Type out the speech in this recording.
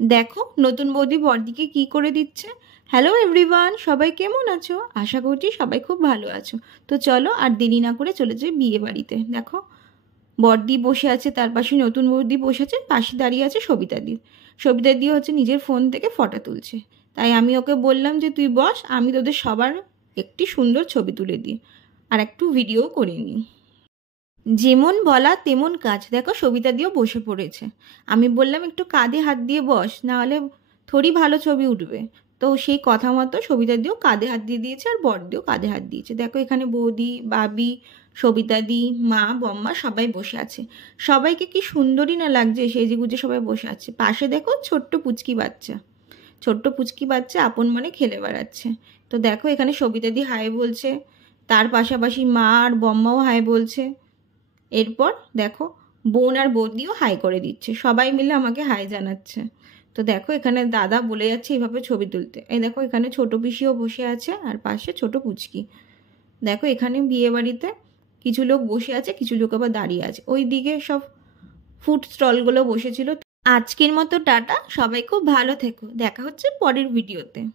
দেখো নতুন বৌদি বড়দিকে কি করে দিচ্ছে। হ্যালো এভরিওয়ান, সবাই কেমন আছো? আশা করছি সবাই খুব ভালো আছো। তো চলো আর দেরি না করে চলে যাই বিয়ে বাড়িতে। দেখো বড়দি বসে আছে, তার পাশে নতুন বৌদি বসে আছে, পাশে দাঁড়িয়ে আছে সবিতাদি। সবিতাদি হচ্ছে নিজের ফোন থেকে ফটো তুলছে। তাই আমি ওকে বললাম যে তুই বস, আমি তোদের সবার একটি সুন্দর ছবি তুলে দিই আর একটু ভিডিও করে নিই। যেমন বলা তেমন কাজ। দেখো সবিতা দিয়েও বসে পড়েছে। আমি বললাম একটু কাঁধে হাত দিয়ে বস, না হলে থোড়ি ভালো ছবি উঠবে। তো সেই কথা মতো সবিতা দিয়েও কাঁধে হাত দিয়ে দিয়েছে আর বর দিয়েও কাঁধে হাত দিয়েছে। দেখো এখানে বৌদি, বাবি, সবিতা দি, মা, বম্মা সবাই বসে আছে। সবাইকে কি সুন্দরই না লাগছে, সেজে গুজে সবাই বসে আছে। পাশে দেখো ছোট্ট পুচকি বাচ্চা, ছোট্ট পুচকি বাচ্চা আপন মনে খেলে বেড়াচ্ছে। তো দেখো এখানে সবিতা দি হাই বলছে, তার পাশাপাশি মা আর বম্মাও হাই বলছে। এরপর দেখো বোন আর বৌদিও হাই করে দিচ্ছে, সবাই মিলে আমাকে হাই জানাচ্ছে। তো দেখো এখানে দাদা বলে যাচ্ছে এইভাবে ছবি তুলতে। এই দেখো এখানে ছোট পিসিও বসে আছে আর পাশে ছোট পুচকি। দেখো এখানে বিয়ে বাড়িতে কিছু লোক বসে আছে, কিছু লোক আবার দাঁড়িয়ে আছে। ওই দিকে সব ফুড স্টলগুলো বসেছিল। আজকের মতো টাটা, সবাই খুব ভালো থেকো, দেখা হচ্ছে পরের ভিডিওতে।